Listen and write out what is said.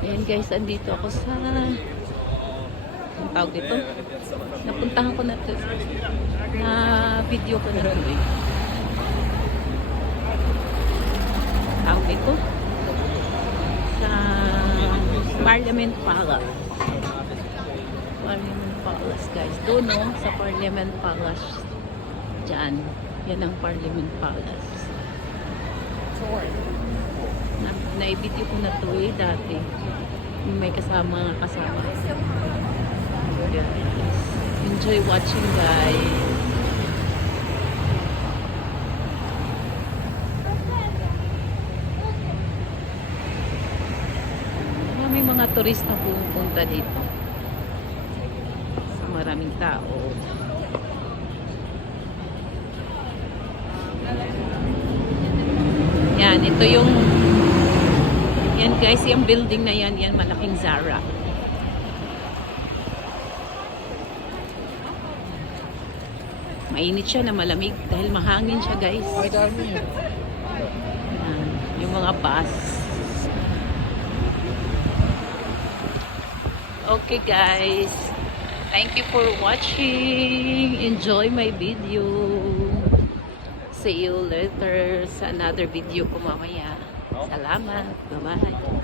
Ayan guys, andito ako sa ang tawag dito. Napuntahan ko na to. Na video ko na to eh. Tawag dito. Sa Parliament Palace. Parliament Palace guys. Doon no, sa Parliament Palace. Diyan. Yan ang Parliament Palace. Na-video ko na to eh dati. May kasama. Enjoy watching guys. May mga turista pupunta dito. Maraming tao. Yan, ito yung yan guys, yung building na yan, malaking Zara. Mainit siya na malamig dahil mahangin siya guys. Yan, yung mga bus. Okay guys, thank you for watching. Enjoy my video. See you later sa another video ko mamaya. Salamat. Bye-bye.